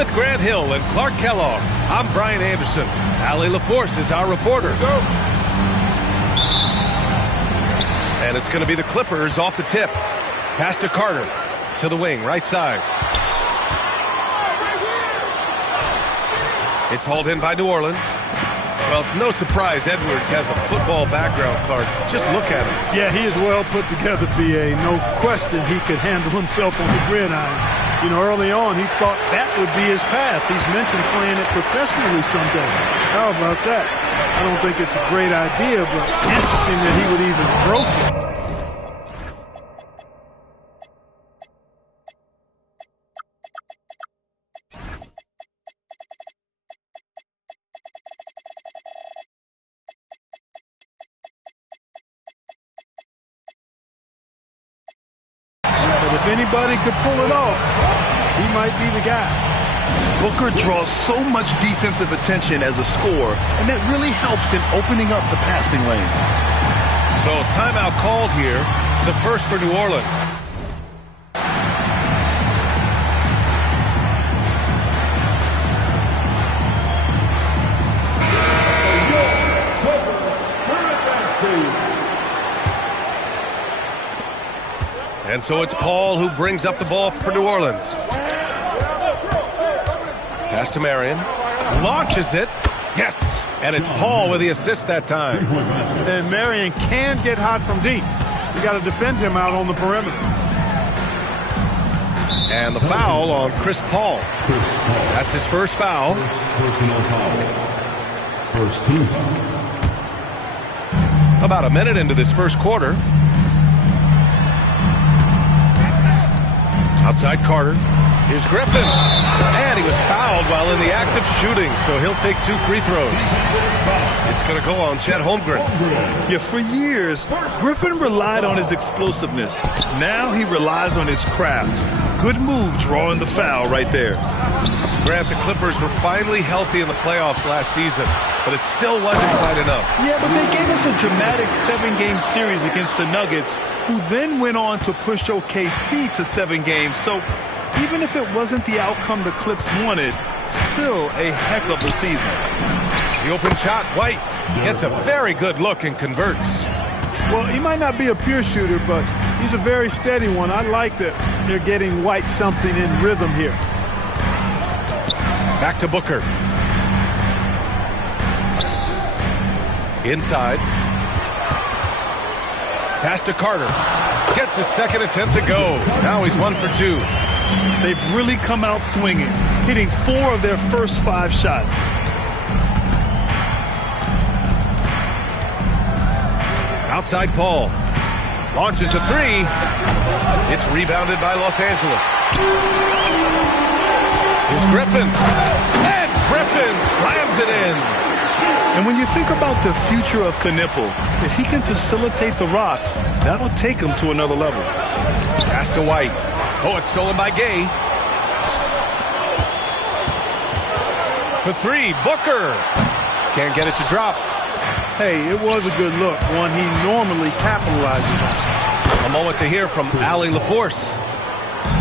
With Grant Hill and Clark Kellogg, I'm Brian Anderson. Allie LaForce is our reporter. Go. And it's going to be the Clippers off the tip. Pass to Carter. To the wing, right side. It's hauled in by New Orleans. Well, it's no surprise Edwards has a football background, Clark. Just look at him. Yeah, he is well put together, B.A. No question he could handle himself on the gridiron. You know, early on, he thought that would be his path. He's mentioned playing it professionally someday. How about that? I don't think it's a great idea, but interesting that he would even broach it. If anybody could pull it off, he might be the guy. Booker draws so much defensive attention as a scorer, and that really helps in opening up the passing lane. So timeout called here, the first for New Orleans. And so it's Paul who brings up the ball for New Orleans. Pass to Marion. Launches it. Yes. And it's Paul with the assist that time. And Marion can get hot from deep. You got to defend him out on the perimeter. And the foul on Chris Paul. That's his first foul. Personal foul. First team foul. About a minute into this first quarter. Outside Carter. Here's Griffin. And he was fouled while in the act of shooting, so he'll take 2 free throws. It's going to go on Chet Holmgren. Yeah, for years, Griffin relied on his explosiveness. Now he relies on his craft. Good move drawing the foul right there. Grant, the Clippers were finally healthy in the playoffs last season, but it still wasn't quite enough. Yeah, but they gave us a dramatic 7-game series against the Nuggets, who then went on to push OKC to 7 games. So even if it wasn't the outcome the Clips wanted, still a heck of a season. The open shot, White gets a very good look and converts. Well, he might not be a pure shooter, but he's a very steady one. I like that they're getting White something in rhythm here. Back to Booker. Inside. Pass to Carter. Gets his second attempt to go. Now he's 1 for 2. They've really come out swinging, hitting 4 of their first 5 shots. Outside Paul. Launches a 3. It's rebounded by Los Angeles. Here's Griffin. And Griffin slams it in. And when you think about the future of Knipple, if he can facilitate the rock, that'll take him to another level. Pass to White. Oh, it's stolen by Gay. For 3, Booker. Can't get it to drop. Hey, it was a good look, one he normally capitalizes on. A moment to hear from Allie LaForce.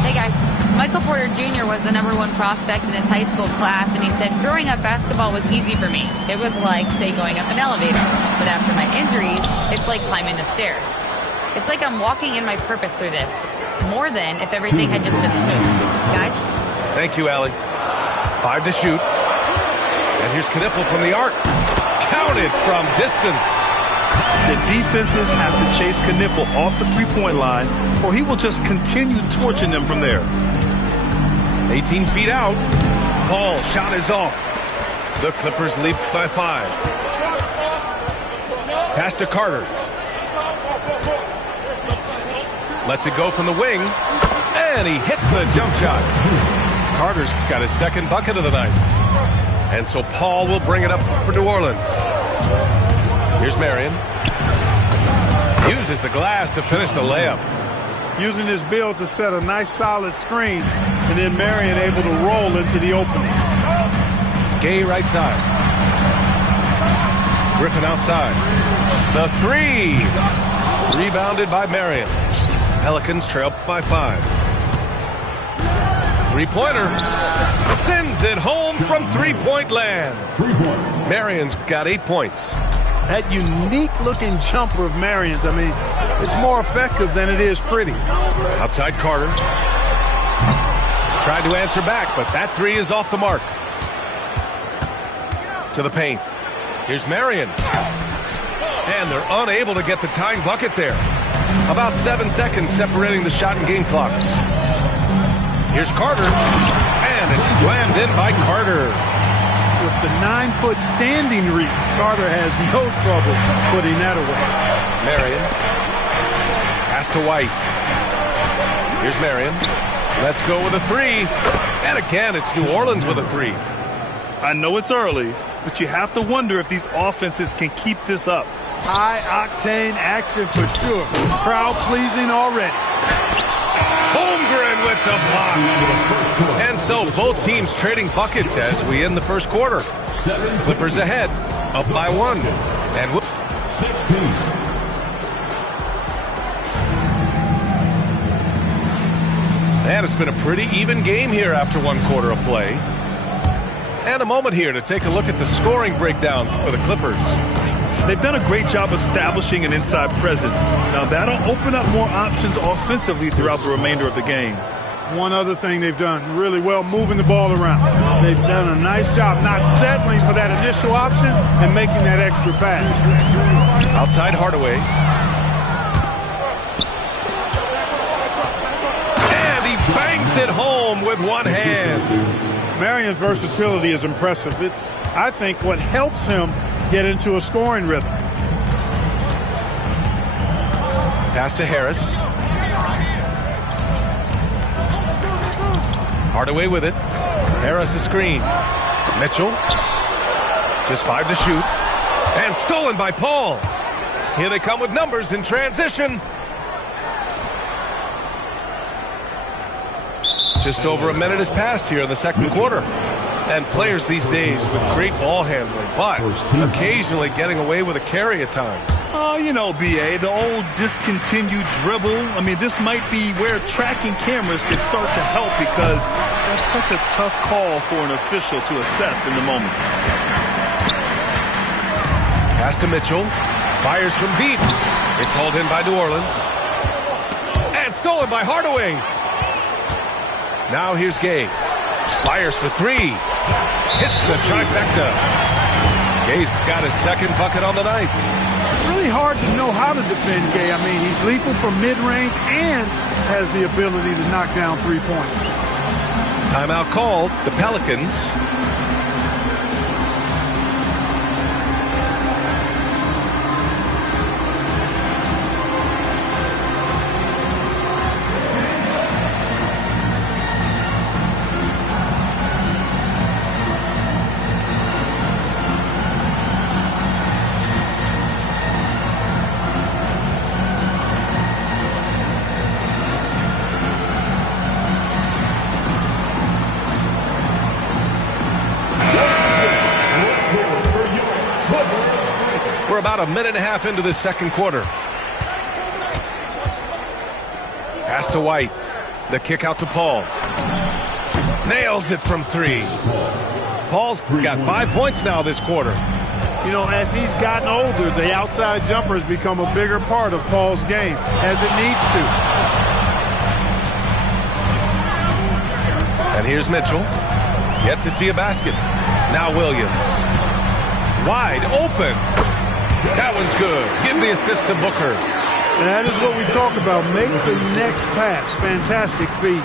Hey, guys. Michael Porter Jr. was the #1 prospect in his high school class, and he said, growing up, basketball was easy for me. It was like, say, going up an elevator. But after my injuries, it's like climbing the stairs. It's like I'm walking in my purpose through this, more than if everything had just been smooth. Guys? Thank you, Allie. 5 to shoot. And here's Knipple from the arc. Counted from distance. The defenses have to chase Knipple off the three-point line, or he will just continue torching them from there. 18 feet out. Paul, shot is off. The Clippers lead by 5. Pass to Carter. Lets it go from the wing. And he hits the jump shot. Carter's got his second bucket of the night. And so Paul will bring it up for New Orleans. Here's Marion. Uses the glass to finish the layup. Using his build to set a nice solid screen, and then Marion able to roll into the opening. Gay right side. Griffin outside. The 3. Rebounded by Marion. Pelicans trail by 5. Three-pointer. Sends it home from three-point land. 3 points. Marion's got 8 points. That unique-looking jumper of Marion's, I mean, it's more effective than it is pretty. Outside Carter. Tried to answer back, but that three is off the mark. To the paint. Here's Marion. And they're unable to get the tying bucket there. About 7 seconds separating the shot and game clocks. Here's Carter. And it's slammed in by Carter. With the 9-foot standing reach, Carter has no trouble putting that away. Marion. Pass to White. Here's Marion. Let's go with a three. And again, it's New Orleans with a three. I know it's early, but you have to wonder if these offenses can keep this up. High-octane action for sure. Crowd-pleasing already. Holmgren with the block. And so both teams trading buckets as we end the first quarter. Clippers ahead, up by 1. And 16. And it's been a pretty even game here after 1 quarter of play. And a moment here to take a look at the scoring breakdown for the Clippers. They've done a great job establishing an inside presence. Now that'll open up more options offensively throughout the remainder of the game. One other thing they've done really well, moving the ball around. They've done a nice job not settling for that initial option and making that extra pass. Outside Hardaway. And he bangs it home with one hand. Marion's versatility is impressive. It's, I think, what helps him get into a scoring rhythm. Pass to Harris. Hardaway with it. Harris a screen. Mitchell. Just 5 to shoot. And stolen by Paul. Here they come with numbers in transition. Just over a minute has passed here in the second quarter. And players these days with great ball handling, but occasionally getting away with a carry at times. You know, B.A., the old discontinued dribble. I mean, this might be where tracking cameras could start to help because that's such a tough call for an official to assess in the moment. Pass to Mitchell. Fires from deep. It's hauled in by New Orleans. And stolen by Hardaway. Now here's Gay. Fires for three. Hits the trifecta. Gay's got his second bucket on the night. It's really hard to know how to defend Gay. I mean, he's lethal from mid-range and has the ability to knock down three-pointers. Timeout called. The Pelicans. About a minute and a half into the second quarter. Pass to White. The kick out to Paul. Nails it from three. Paul's got 5 points now this quarter. You know, as he's gotten older, the outside jumper has become a bigger part of Paul's game, as it needs to. And here's Mitchell. Yet to see a basket. Now Williams. Wide open. That one's good. Give the assist to Booker. And that is what we talk about. Make the next pass. Fantastic feed.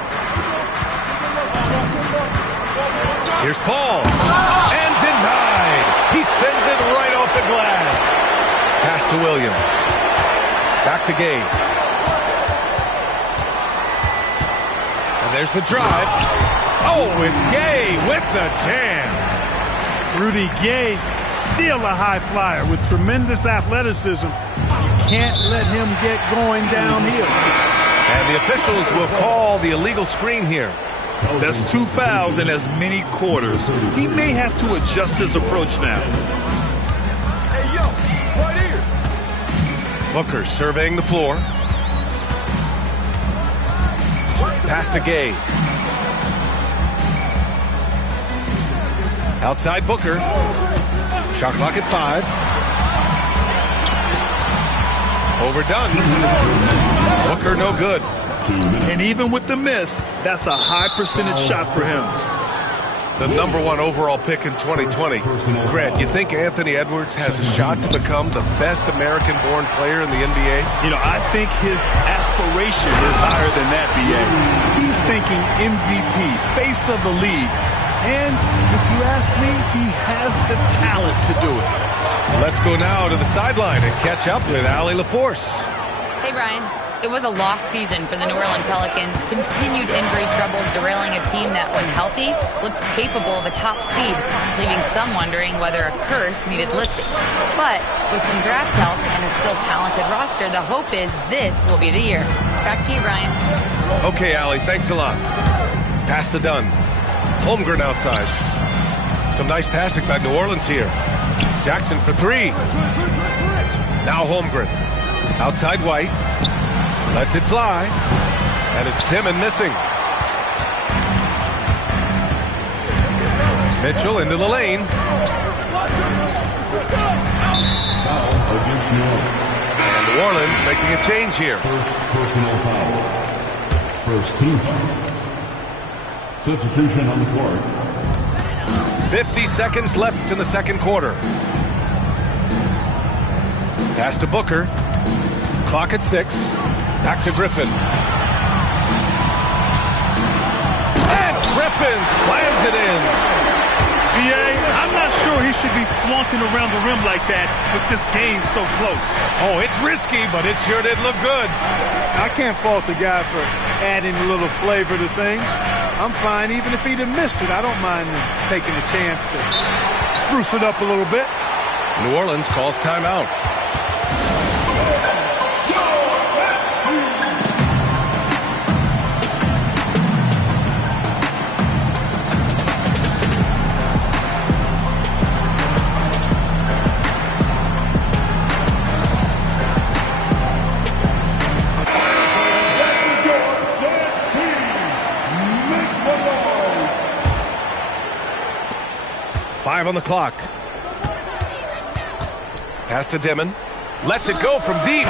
Here's Paul. And denied. He sends it right off the glass. Pass to Williams. Back to Gay. And there's the drive. Oh, it's Gay with the jam. Rudy Gay, still a high flyer with tremendous athleticism. You can't let him get going downhill. And the officials will call the illegal screen here. That's 2 fouls in as many quarters. He may have to adjust his approach now. Hey, yo, right here. Booker surveying the floor. Pass to Gay. Outside Booker. Shot clock at 5. Overdone. Booker no good. And even with the miss, that's a high percentage shot for him. The #1 overall pick in 2020. Grant, you think Anthony Edwards has a shot to become the best American-born player in the NBA? You know, I think his aspiration is higher than that, B.A. He's thinking MVP, face of the league. And if you ask me, he has the talent to do it. Let's go now to the sideline and catch up with Allie LaForce. Hey, Brian. It was a lost season for the New Orleans Pelicans. Continued injury troubles derailing a team that, when healthy, looked capable of a top seed, leaving some wondering whether a curse needed lifting. But with some draft help and a still talented roster, the hope is this will be the year. Back to you, Brian. Okay, Allie, thanks a lot. Pass to Dunn. Holmgren outside. Some nice passing by New Orleans here. Jackson for 3. Now Holmgren. Outside White. Lets it fly. And it's Dimon missing. Mitchell into the lane. And New Orleans making a change here. First personal foul. First team foul. Substitution on the court. 50 seconds left in the second quarter. Pass to Booker. Clock at 6. Back to Griffin. And Griffin slams it in. B.A., I'm not sure he should be flaunting around the rim like that with this game so close. Oh, it's risky, but it sure did look good. I can't fault the guy for adding a little flavor to things. I'm fine even if he'd have missed it. I don't mind taking a chance to spruce it up a little bit. New Orleans calls timeout. On the clock. Pass to Dimon. Lets it go from deep.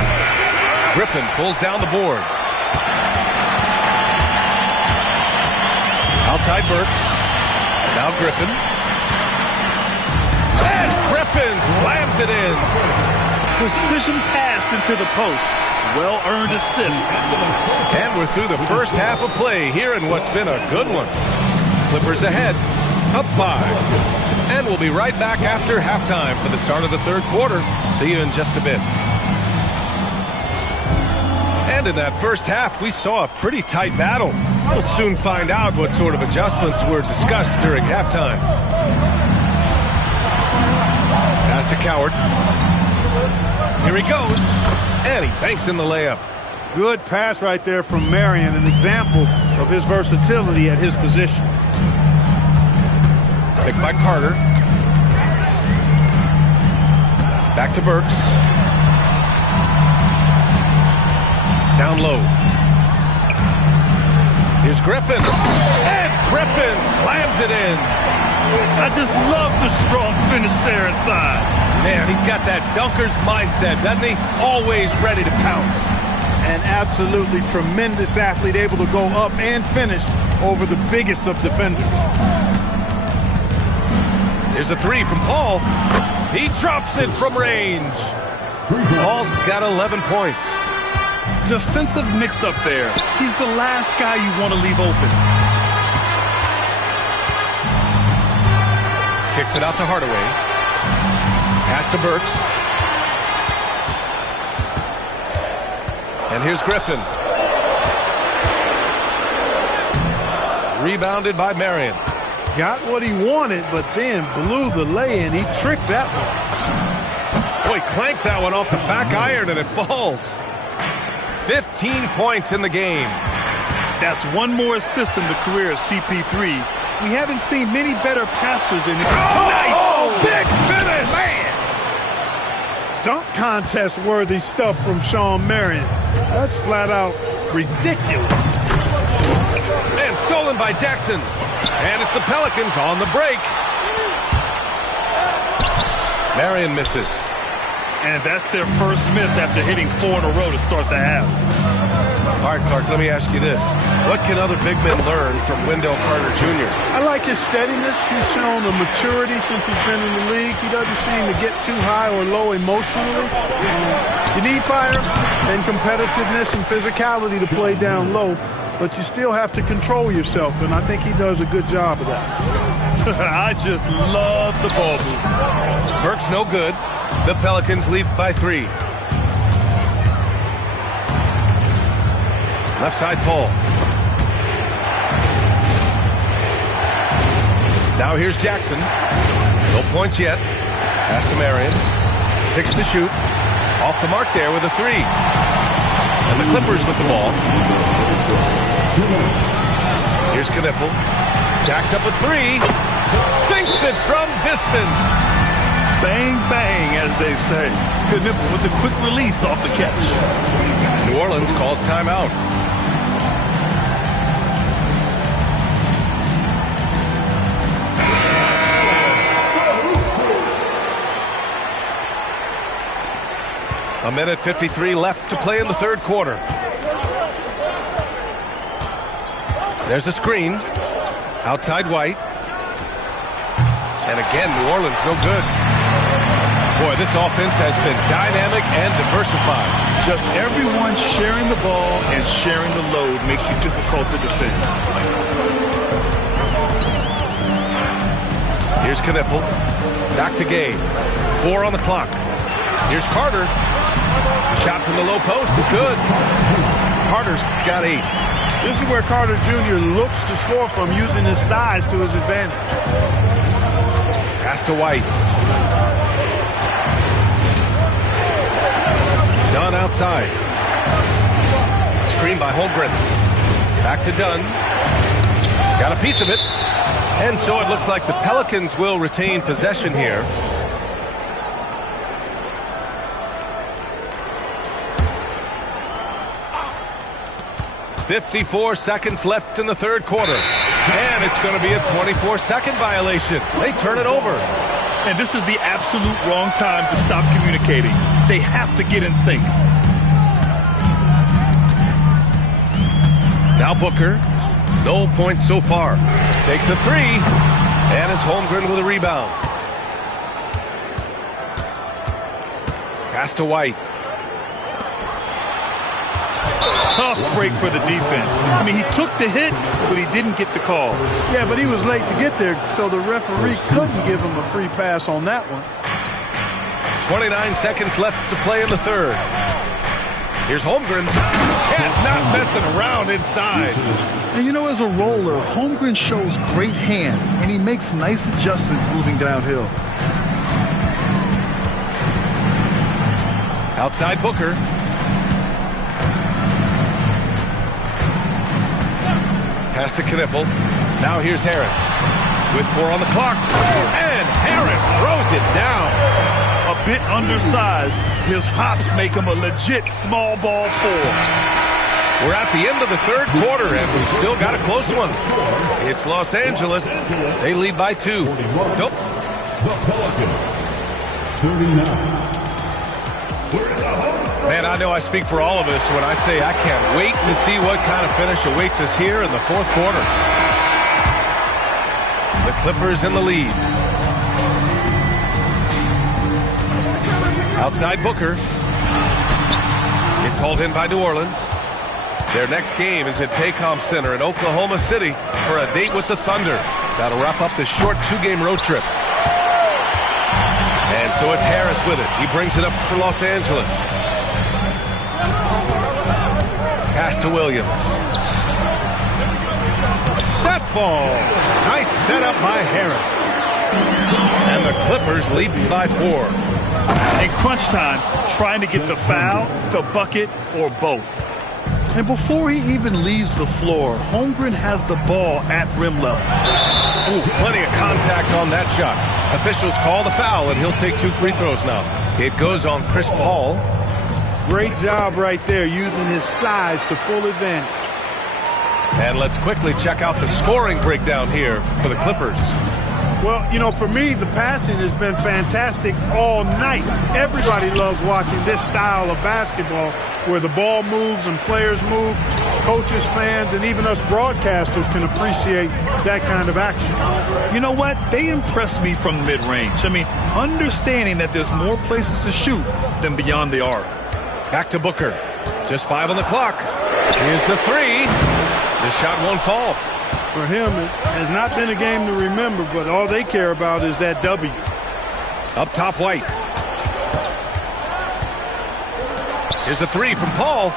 Griffin pulls down the board. Outside Burks. Now Griffin. And Griffin slams it in. Precision pass into the post. Well-earned assist. And we're through the first half of play here in what's been a good one. Clippers ahead. Up 5. And we'll be right back after halftime for the start of the third quarter. See you in just a bit. And in that first half, we saw a pretty tight battle. We'll soon find out what sort of adjustments were discussed during halftime. Pass to Coward. Here he goes. And he banks in the layup. Good pass right there from Marion, an example of his versatility at his position. Picked by Carter. Back to Burks. Down low. Here's Griffin. And Griffin slams it in. I just love the strong finish there inside. Man, he's got that dunker's mindset, doesn't he? Always ready to pounce. An absolutely tremendous athlete, able to go up and finish over the biggest of defenders. Here's a 3 from Paul. He drops it from range. Paul's got 11 points. Defensive mix-up there. He's the last guy you want to leave open. Kicks it out to Hardaway. Pass to Burks. And here's Griffin. Rebounded by Marion. Got what he wanted, but then blew the lay-in. He tricked that one. Boy, clanks that one off the back iron, and it falls. 15 points in the game. That's one more assist in the career of CP3. We haven't seen many better passers in it. Oh, nice! Big finish! Man! Dunk contest worthy stuff from Shawn Marion. That's flat out ridiculous. And stolen by Jackson. And it's the Pelicans on the break. Marion misses. And that's their first miss after hitting 4 in a row to start the half. All right, Clark, let me ask you this. What can other big men learn from Wendell Carter Jr.? I like his steadiness. He's shown a maturity since he's been in the league. He doesn't seem to get too high or low emotionally. You need fire and competitiveness and physicality to play down low, but you still have to control yourself, and I think he does a good job of that. I just love the ball movement. Burke's no good. The Pelicans lead by 3. Left side Paul. Now here's Jackson. No points yet. Pass to Marion. 6 to shoot. Off the mark there with a 3. And the Clippers with the ball. Here's Knipple. Jacks up a 3. Sinks it from distance. Bang, bang, as they say. Knipple with a quick release off the catch. New Orleans calls timeout. A minute 53 left to play in the third quarter. There's a screen. Outside White. And again, New Orleans no good. Boy, this offense has been dynamic and diversified. Just everyone sharing the ball and sharing the load makes you difficult to defend. Here's Knipple. Back to Gay. 4 on the clock. Here's Carter. The shot from the low post is good. Carter's got 8. This is where Carter Jr. looks to score from, using his size to his advantage. Pass to White. Dunn outside. Screen by Holmgren. Back to Dunn. Got a piece of it. And so it looks like the Pelicans will retain possession here. .54 seconds left in the third quarter. And it's going to be a 24-second violation. They turn it over. And this is the absolute wrong time to stop communicating. They have to get in sync. Now Booker. No points so far. Takes a 3. And it's Holmgren with a rebound. Pass to White. Tough break for the defense. I mean, he took the hit, but he didn't get the call. Yeah, but he was late to get there, so the referee couldn't give him a free pass on that one. 29 seconds left to play in the third. Here's Holmgren. Chet not messing around inside. And you know, as a roller, Holmgren shows great hands, and he makes nice adjustments moving downhill. Outside Booker. Pass to Knipple. Now here's Harris. With 4 on the clock. And Harris throws it down. A bit undersized. His hops make him a legit small ball 4. We're at the end of the third quarter, and we've still got a close one. It's Los Angeles. They lead by 2. Nope. 39. Man, I know I speak for all of us when I say I can't wait to see what kind of finish awaits us here in the fourth quarter. The Clippers in the lead. Outside Booker. It's hauled in by New Orleans. Their next game is at Paycom Center in Oklahoma City for a date with the Thunder. That'll wrap up this short 2-game road trip. And so it's Harris with it. He brings it up for Los Angeles. Pass to Williams. That falls. Nice setup by Harris. And the Clippers lead by 4. In crunch time, trying to get the foul, the bucket, or both. And before he even leaves the floor, Holmgren has the ball at rim level. Ooh, plenty of contact on that shot. Officials call the foul, and he'll take 2 free throws now. It goes on Chris Paul. Great job right there, using his size to full advantage. And let's quickly check out the scoring breakdown here for the Clippers. Well, you know, for me, the passing has been fantastic all night. Everybody loves watching this style of basketball where the ball moves and players move. Coaches, fans, and even us broadcasters can appreciate that kind of action. You know what? They impress me from the mid-range. I mean, understanding that there's more places to shoot than beyond the arc. Back to Booker. Just 5 on the clock. Here's the three. The shot won't fall. For him, it has not been a game to remember, but all they care about is that W. Up top, White. Here's a three from Paul.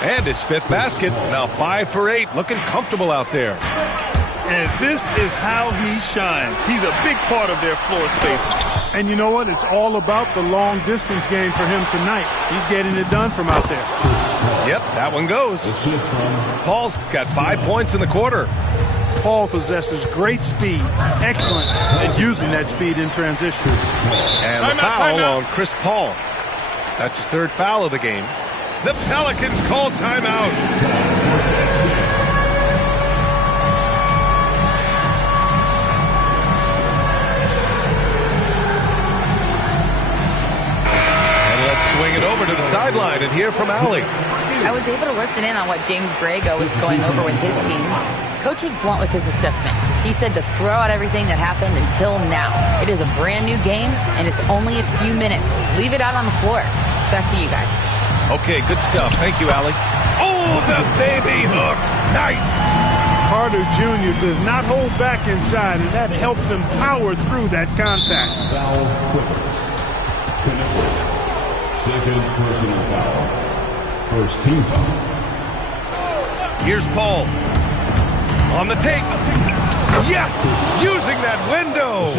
And his 5th basket. Now 5 for 8. Looking comfortable out there. And this is how he shines. He's a big part of their floor spacing. And you know what? It's all about the long distance game for him tonight. He's getting it done from out there. Yep, that one goes. Paul's got 5 points in the quarter. Paul possesses great speed, excellent at using that speed in transition. And the foul on Chris Paul. That's his 3rd foul of the game. The Pelicans call timeout. And let's swing it over to the sideline and hear from Allie. I was able to listen in on what James Borrego was going over with his team. Coach was blunt with his assessment. He said to throw out everything that happened until now. It is a brand new game, and it's only a few minutes. Leave it out on the floor. Back to you guys. Okay, good stuff. Thank you, Allie. Oh, the baby hook. Nice. Carter Jr. does not hold back inside, and that helps him power through that contact. Foul Clippers. Connected. 2nd personal foul. 1st team foul. Here's Paul. On the take. Yes! Using that window.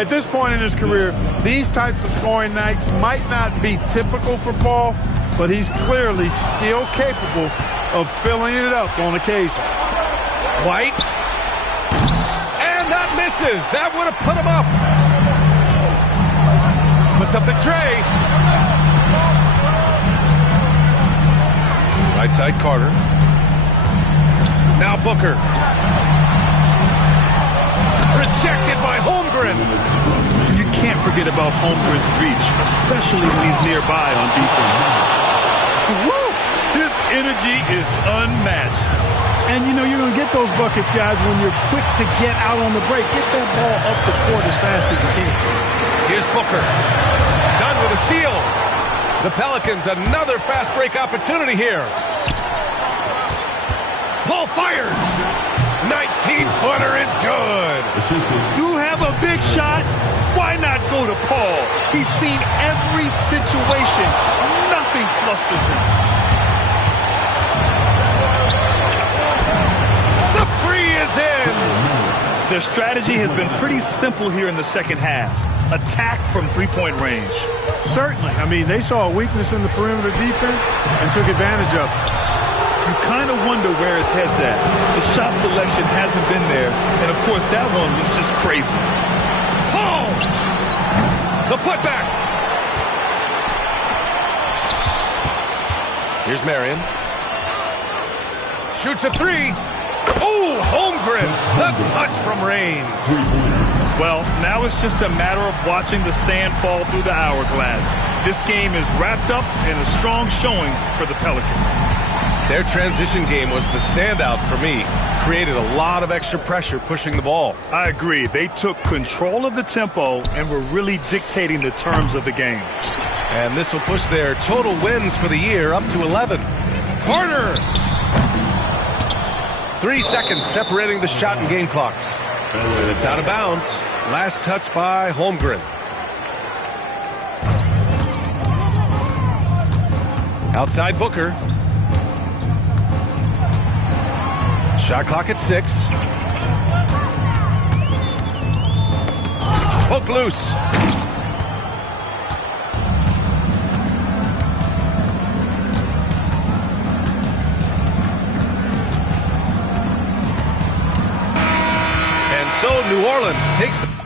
At this point in his career, these types of scoring nights might not be typical for Paul, but he's clearly still capable of filling it up on occasion. White. And that misses. That would have put him up. Puts up the tray. Right side Carter. Now Booker. Rejected by Holmgren. You can't forget about Holmgren's reach, especially when he's nearby on defense. Woo! His energy is unmatched. And, you know, you're going to get those buckets, guys, when you're quick to get out on the break. Get that ball up the court as fast as you can. Here's Booker. Done with a steal. The Pelicans, another fast break opportunity here. Paul fires. 19-footer is good. You have a big shot. Why not go to Paul? He's seen every situation. Nothing flusters him. The free is in. Their strategy has been pretty simple here in the 2nd half. Attack from 3-point range. Certainly. I mean, they saw a weakness in the perimeter defense and took advantage of it. You kind of wonder where his head's at. The shot selection hasn't been there. And, of course, that one was just crazy. Paul! The putback. Here's Marion. Shoots a three. Oh, Holmgren. The touch from range. Well, now it's just a matter of watching the sand fall through the hourglass. This game is wrapped up in a strong showing for the Pelicans. Their transition game was the standout for me. Created a lot of extra pressure pushing the ball. I agree. They took control of the tempo and were really dictating the terms of the game. And this will push their total wins for the year up to 11. Carter! 3 seconds separating the shot and game clocks. And it's out of bounds. Last touch by Holmgren. Outside Booker. Shot clock at 6. Poke loose. And so New Orleans takes the